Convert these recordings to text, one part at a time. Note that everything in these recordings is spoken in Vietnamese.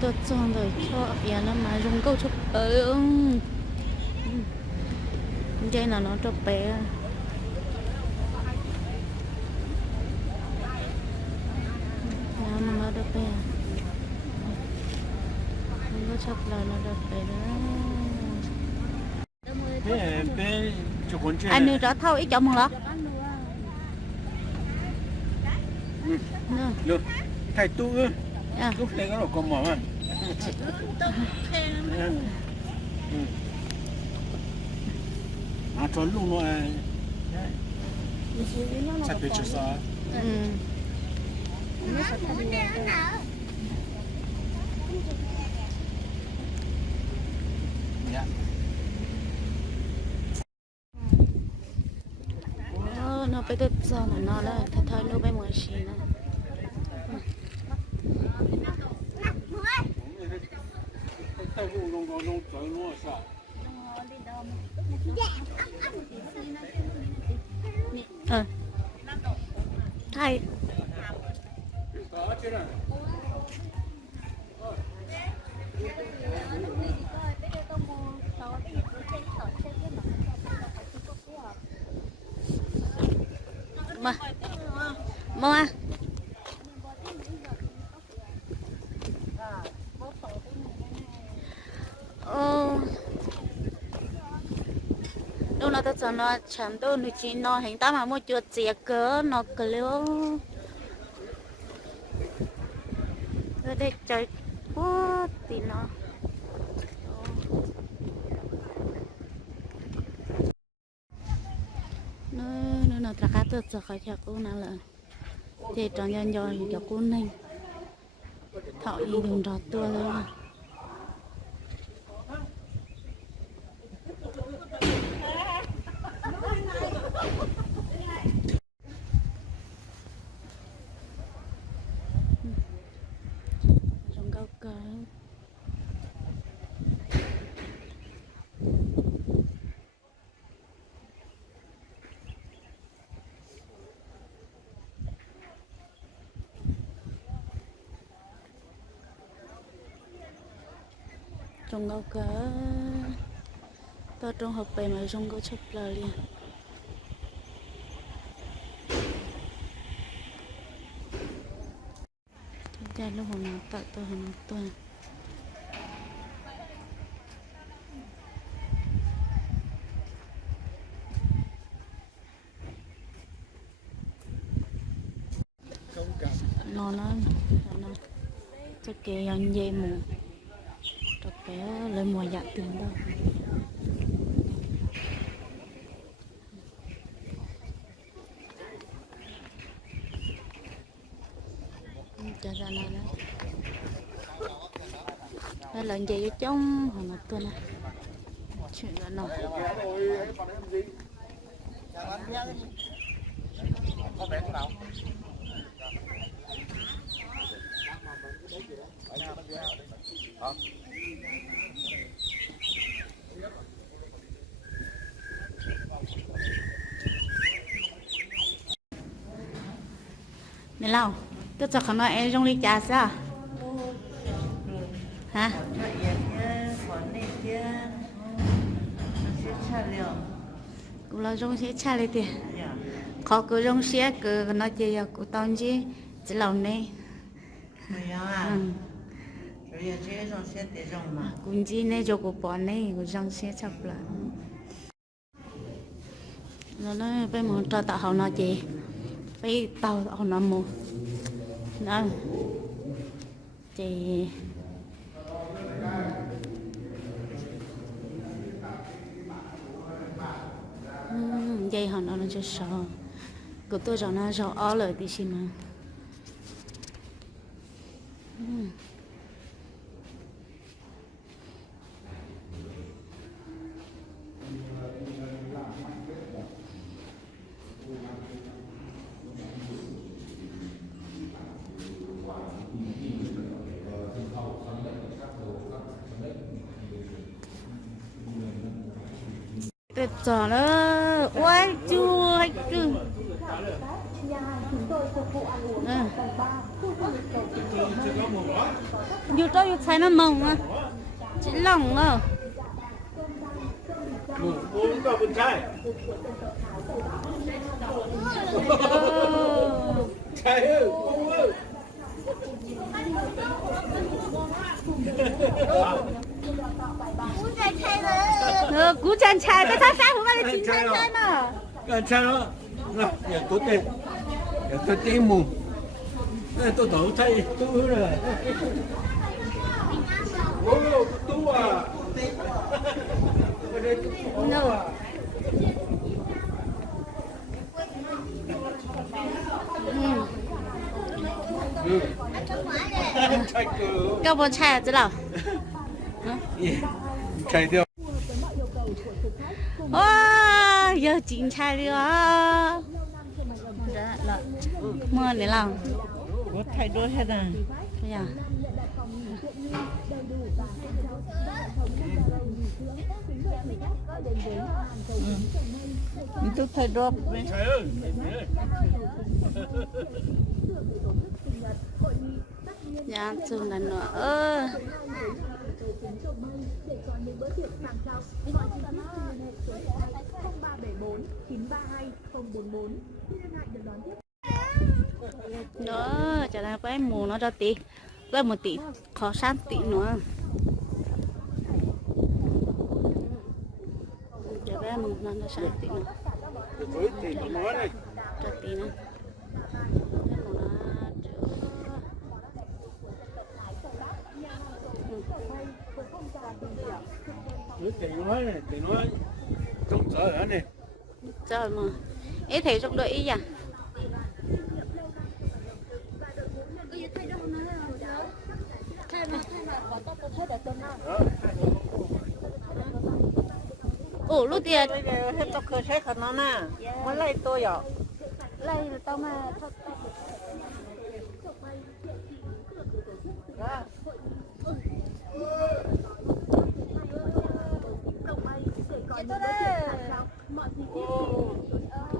tôi chọn rồi cho nhà nó mà dùng câu chụp ở đây là nó chụp bé nó chụp bé nó chụp là nó chụp bé đó anh đưa rõ thâu ít chọn một lọ được thay tu lúc này có còn mỏ mà trốn luôn rồi sạch về chưa sao nó phải được sao mà nó là thay nó phải mua gì nữa thay mà mua đâu nó tất nó chẳng đâu nó chỉ nó hình ta mà mua chuột chè cỡ nó cỡ liêu rồi đây trời quá thì nó nó trả cá tôi sẽ khỏi cho cô nào là thì trong nhân rồi cho cô này thọ gì đừng đọt tua luôn trong cao cỡ trong cao cỡ tôi trong học bài mà trong có chấp lời liền đây lúc hôm nào tại tôi hôm tôi nó cho kê ăn dây mù cho bé lên mùa dạ tiền đâu cho ra này đây là gì ở trong hồi mà tôi này chuyện là nó này lau tôi cho khán nói trong ly trà sao hả cũng là trong xe cha lấy tiền khó cứ trong xe cứ nói chơi của tao chứ chỉ lòng này cũng chỉ này cho của bọn này của trong xe chấp lại nó nói phải muốn cho tao học nó chị phải tao học nó mua đó chị dây họ nó cho sợ của tôi cho nó cho ó lời tí xí mà tuyệt vời đó, ôi chua hay chua. dù cho dù xài nó mỏng à chỉ lỏng à uống vào bên trái trái ơi cú chăn chai cái tháp sáng của bạn là chín chai chai mà cái trái đó nè giờ tôi tìm giờ tôi tìm mù tôi đổ thay tôi rồi ô tôi à no các bạn chai chứ nào chạy theo wow giờ chín chai rồi mưa này lòng có thay đổi hết à? bây giờ Tôi thay đổi. chạy ơi dạ chung là nữa đó chả là cái mù nó cho tí với một tí khó sát tí nữa chả cái mù nó sát tí nữa cho tí nữa thì nói không sợ hả nè trời mà ấy thấy trong đội ý à ủa lúc tiền Hết tao khơi xét nó nè. Mới lấy tôi rồi. lấy tao mà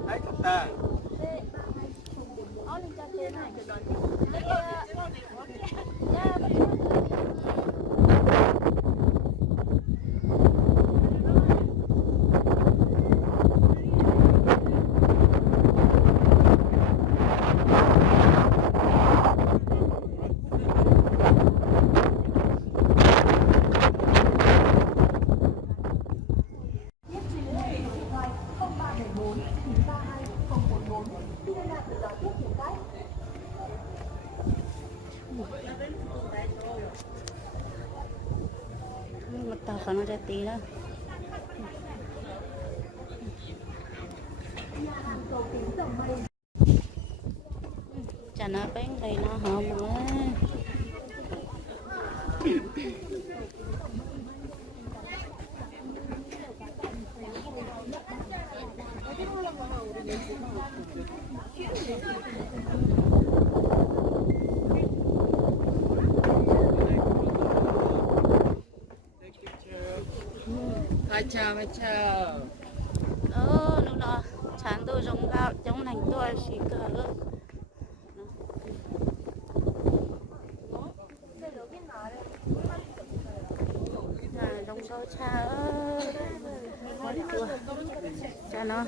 đấy chúng ta một tàu còn nó ra tí đó chả nó bánh đây nó hòm quá Mai chào. lúc đó chán tôi giống gạo giống lành tôi chỉ cờ ơ giống sâu cha ơ cha nó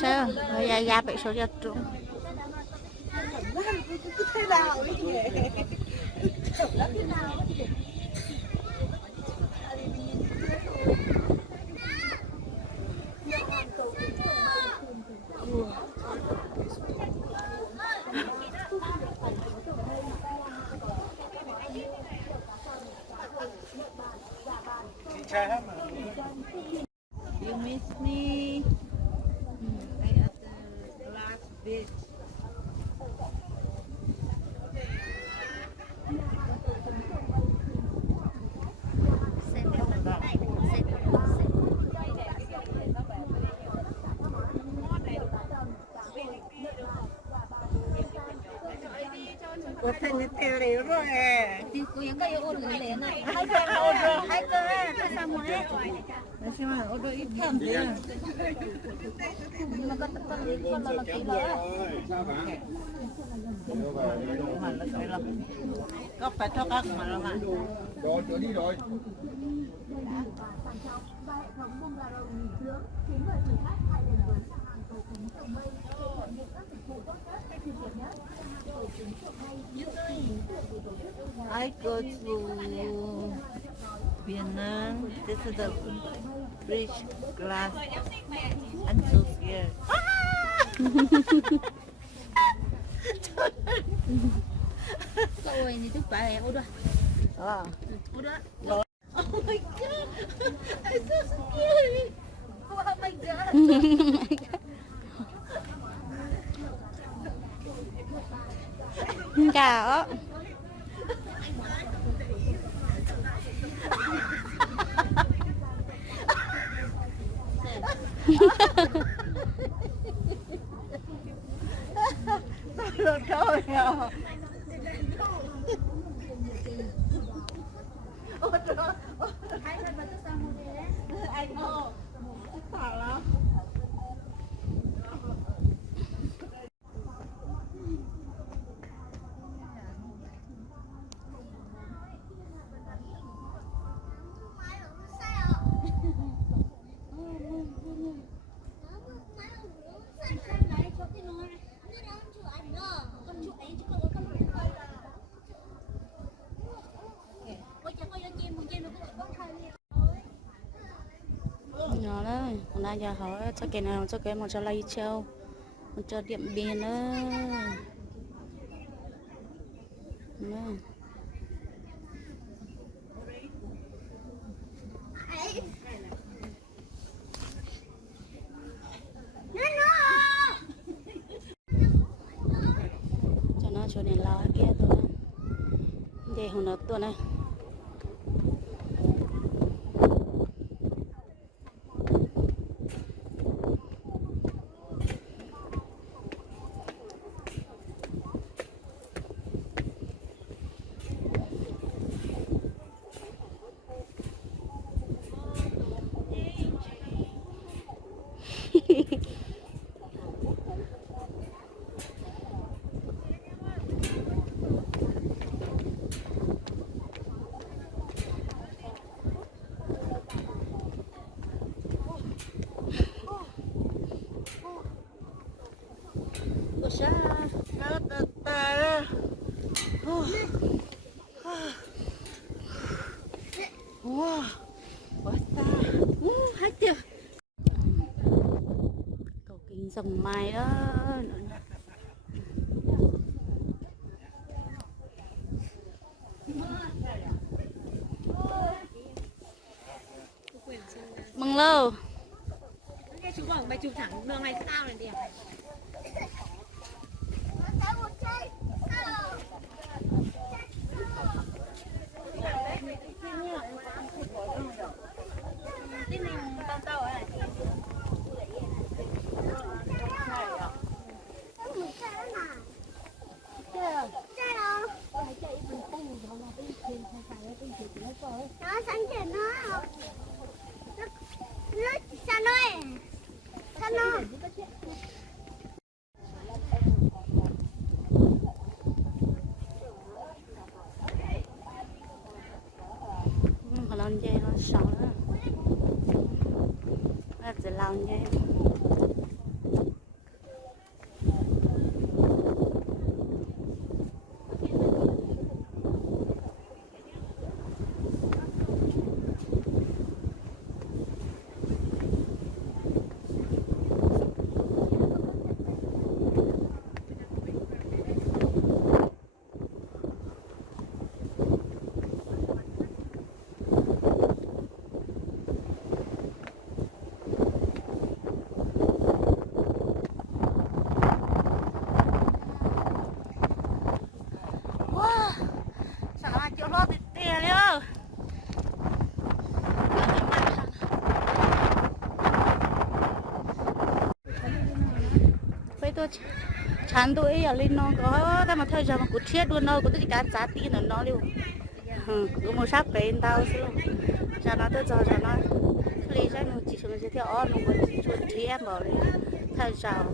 sao rồi già bị số giật trúng Thế nào ấy nhỉ? You miss me? I at the last beach. Có thành cái tèo này rồi thì côยังก็ยังอุ่นเลยนะให้แพงอุ่นเลยให้เกลือถ้าทำไมไม่ใช่ว่าอุ่นเลยอีกแค่เดียวมันก็ต้นนี้คนละกี่ร้อยมันละกี่ร้อยก็ไปเท่ากันมาแล้วมัน Rồi, trở đi rồi. I go to Vietnam. This is the bridge glass. I'm so scared. Ôi, này tức phải ô đó. Ô đó. Oh my god! I'm so scared. Oh my god! Cả. Rồi thôi nhờ. Ôi trời ơi. Anh know. Sợ lắm. Nhỏ đấy, còn ai giờ hỏi cho cái nào cho cái một cho lấy châu, một cho Điện Biên nữa. Cho nó chỗ này lo kia thôi, để hôm đó tuần này. Wow, basta. Hết chưa? Cầu kính rồng mai đó. Mừng lâu. Chú bảo mày chụp thẳng đường này sao này đẹp. Nó sẵn chuyện nó San ơi San ơi Còn làm gì nó sợ nữa. Nó sẽ làm gì. chán tôi ở lên nó có ta mà thôi giờ mà cút chết luôn đâu có tất cả giá tiền nó luôn có một sắp cái tao xíu cho nó tới giờ cho nó lấy ra nó chỉ xuống theo nó còn chuột trí em bảo đấy thay sao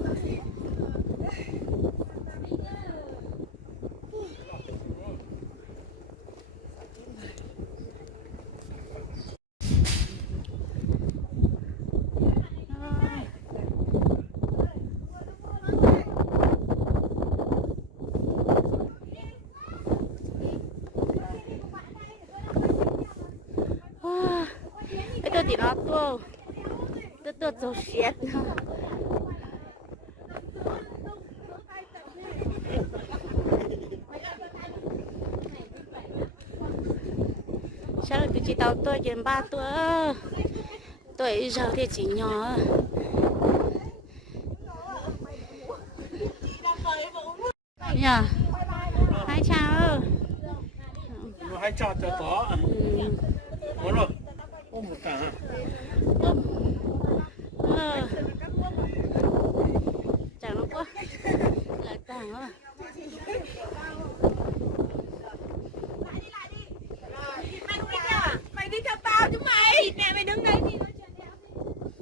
cái thì nó tôi tôi chết sao cái chị tao tôi trên 3 tuổi giờ thì chỉ nhỏ nhờ hai chào hai chào cho có muốn rồi ôm một cả chẳng nó quá là chẳng rồi Mày đi theo tao chứ mày. Nè mày đứng đây thì nói chuyện đi.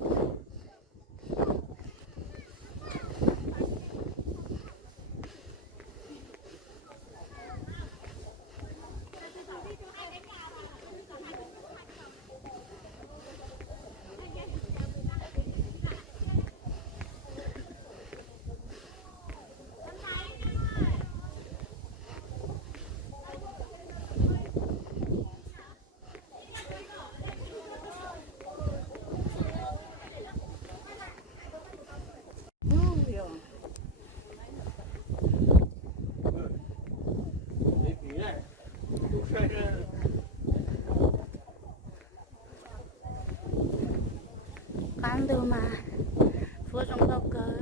Ăn được mà phua trong tàu cỡ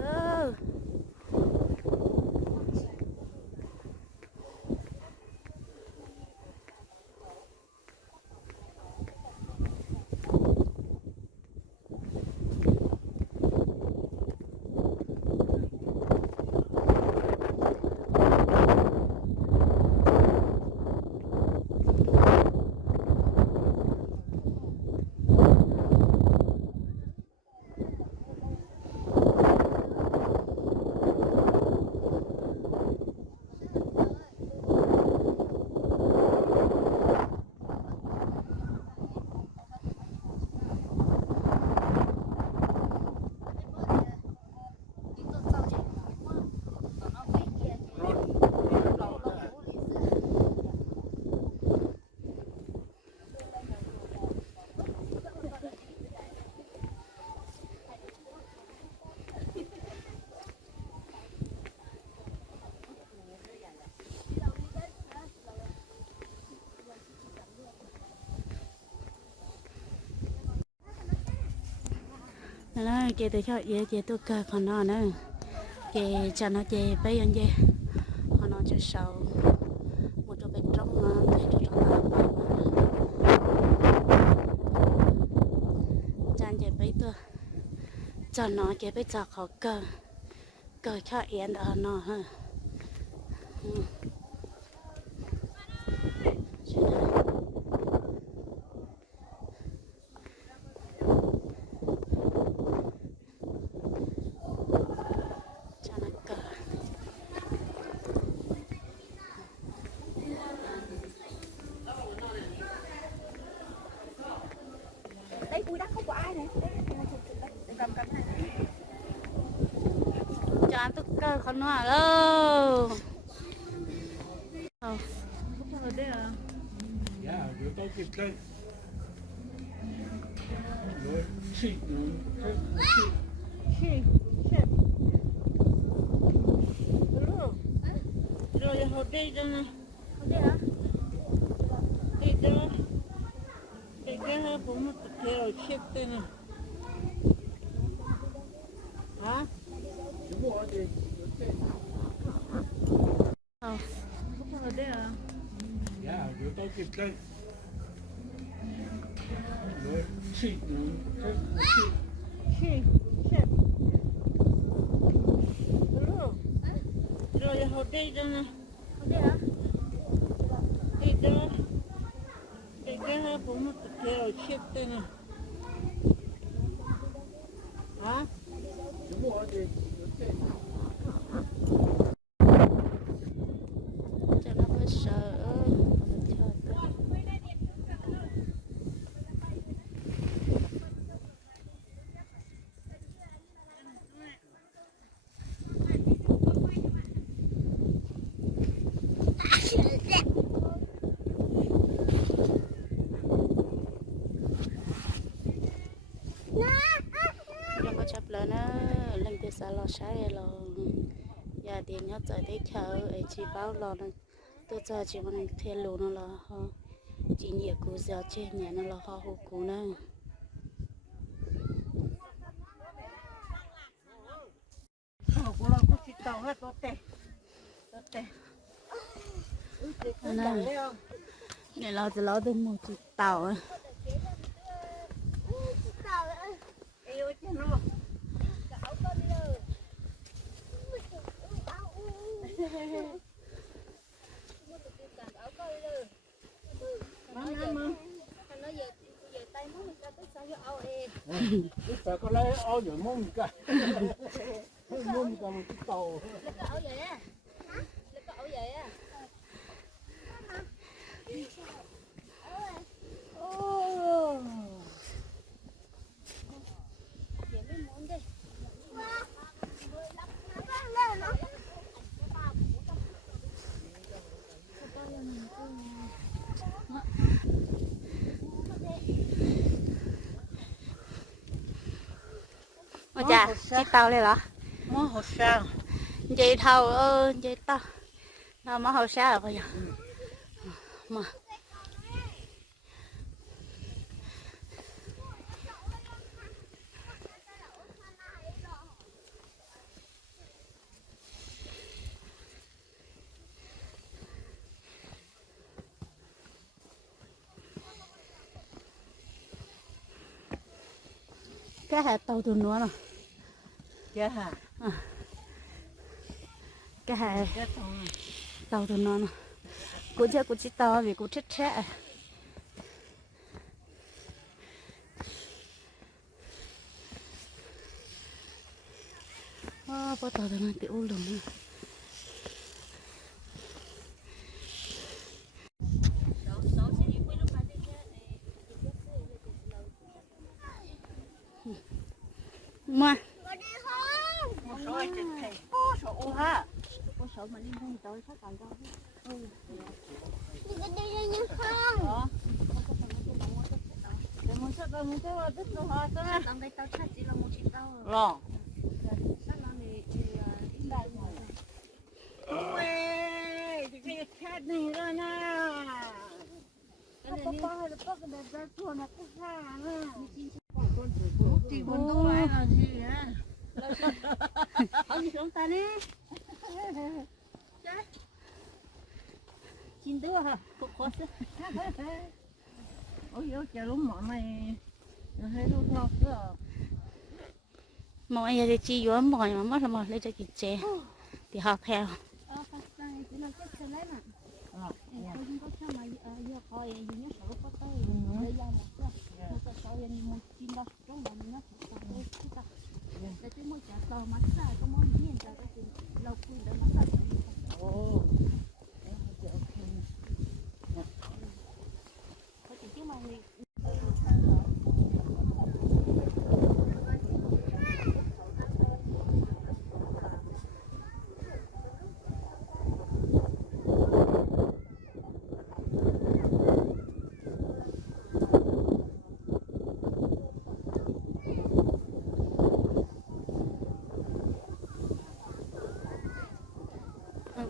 nó kể từ cho ý kể tôi cơ còn nó nữa kể cho nó kể bây giờ kể còn nó cho sầu một chỗ bên trong mà để cho nó chán kể bây tôi cho nó kể bây giờ khó cơ cơ cho yên ở nó ha Đấy bụi đất không có ai này. Để cầm cầm này. cho ăn tức cơ con nó đâu Ở đây à? dạ vừa tới kịp lên rồi xịt Rồi hồi đây cho này. Hồi đây hả? Đây đó. Đây cái bún một theo chiếc tên này. Hả? Ở đây à? dạ vừa tới kịp lên rồi xịt Rồi đây cho nó Ở đây hả? đây đó bố một theo chết đây nè hả Cho nó phải sợ đừng có chấp lên á lên từ xa lo sai lo nhà tiền nhớ tới thấy chờ ấy chỉ báo lo nó tôi giờ chỉ muốn theo lúa nó là họ chỉ nhiều cú giờ trên nhà nó là họ hụt cú nữa của nó có thịt tàu hết tốt tệ này lo từ lo từ một chiếc tàu á yêu chứ nó phải có lấy ao rồi mông cả mông cả một cái tàu ôi chà chiếc tàu này là mó hột sao dây thầu dây tàu nó mà hậu xa rồi bây giờ mà cái hạt tàu từ nữa nè dạ hả cái hạt dạ không tàu từ nó nè cô chỉ tàu vì cô chết chết bắt tàu từ nó tiểu lùng nè mà một số ai chết thầy số ha có sợ mà liên thông tới phát còn đâu để muốn sao tao muốn theo là tức rồi ha tao tao đây tao chắc chỉ là một chiếc tàu rồi sao nó thì in đại rồi ui thì cái chat này rồi nè cái này có cái đẹp thua nó cái xa chỉ muốn đâu lại là gì á không xuống ta đi chín đứa hả phục khó sức ôi dồi chờ lúc mọi này rồi thấy lúc nó cứ mọi người thì chi vô mọi mà mất là mọi lấy cho kịp trẻ thì học theo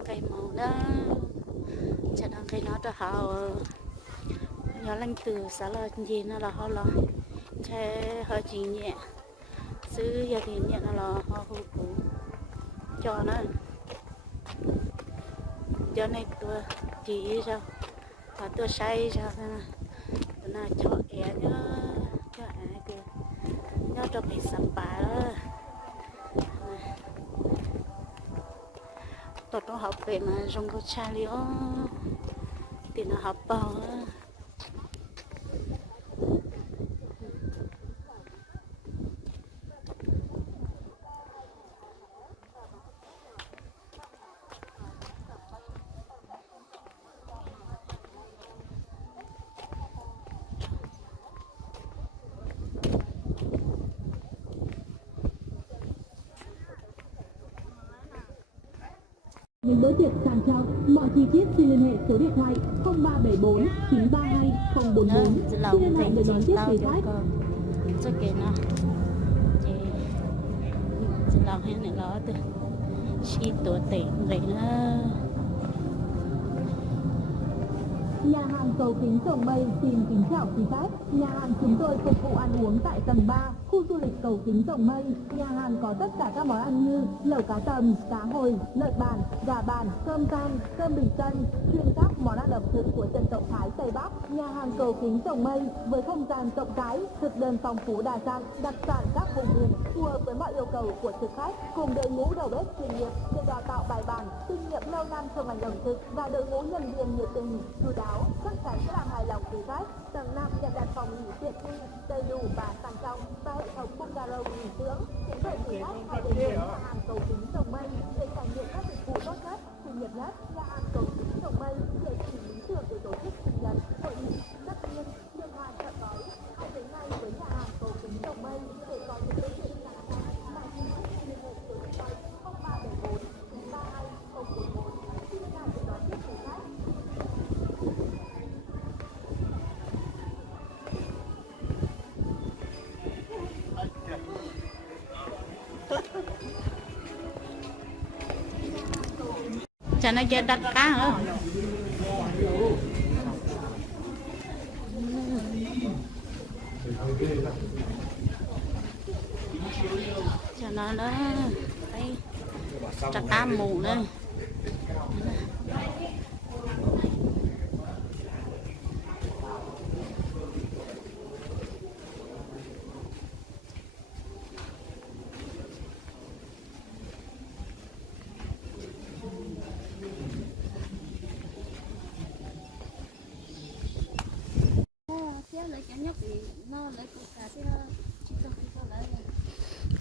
cây màu đó cho nên cây nó cho họ nhỏ lanh từ xã là gì nó là họ là che hơi chỉ nhẹ xứ gia đình nhẹ nó là họ hữu cụ cho nó cho này tôi chỉ sao và tôi say sao thế này cho é nhá cho é kìa nhớ cho bị sắm bả đó tao nó học về mà trong cái cha liễu thì nó học bao á. Những bữa tiệc sang trọng, mọi chi tiết xin liên hệ số điện thoại 0374 932 044. Nó chỉ là Xin liên hệ thành để đón tiếp tao quý cho khách. con cho cái nó chỉ là hay này nó từ chi tuổi tiền vậy nữa. Nhà hàng Cầu Kính Rồng Mây xin kính chào quý khách. Nhà hàng chúng tôi phục vụ ăn uống tại tầng 3, khu du lịch Cầu Kính Rồng Mây. Nhà hàng có tất cả các món ăn như lẩu cá tầm, cá hồi, lợn bản, gà bản, cơm rang, cơm bình tân, chuyên các món ăn ẩm thực của dân tộc Thái Tây Bắc. Nhà hàng Cầu Kính Rồng Mây với không gian rộng rãi, thực đơn phong phú đa dạng, đặc sản các vùng miền phù hợp với mọi yêu cầu của thực khách, cùng đội ngũ đầu bếp chuyên nghiệp được đào tạo bài bản, kinh nghiệm lâu năm trong ngành ẩm thực và đội ngũ nhân viên nhiệt tình, chu đáo, chắc chắn sẽ làm hài lòng quý khách. Tầng 5 nhận đặt phòng nghỉ tiện nghi, đầy đủ và sang trọng và hệ thống bungalow nghỉ dưỡng. Chính vậy quý khách hãy đến với nhà hàng Cầu Kính Rồng Mây để trải nghiệm các dịch vụ tốt nhất, chuyên nghiệp nhất. Nhà hàng Cầu Kính Rồng Mây địa chỉ lý tưởng để tổ chức sinh nhật, hội nghị, tất nhiên liên hoan chợ gói. Hãy đến ngay với nhà hàng Cầu Kính Rồng Mây để có những câu chuyện sáng tạo. Mọi chi tiết liên hệ số điện thoại 0374 932 044. Xin chào để đón tiếp quý khách. Cho nó chơi đặt cá hả? Cho nó đó thấy chặt cá mù nữa.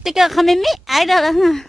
Tích không biết ai đâu hả?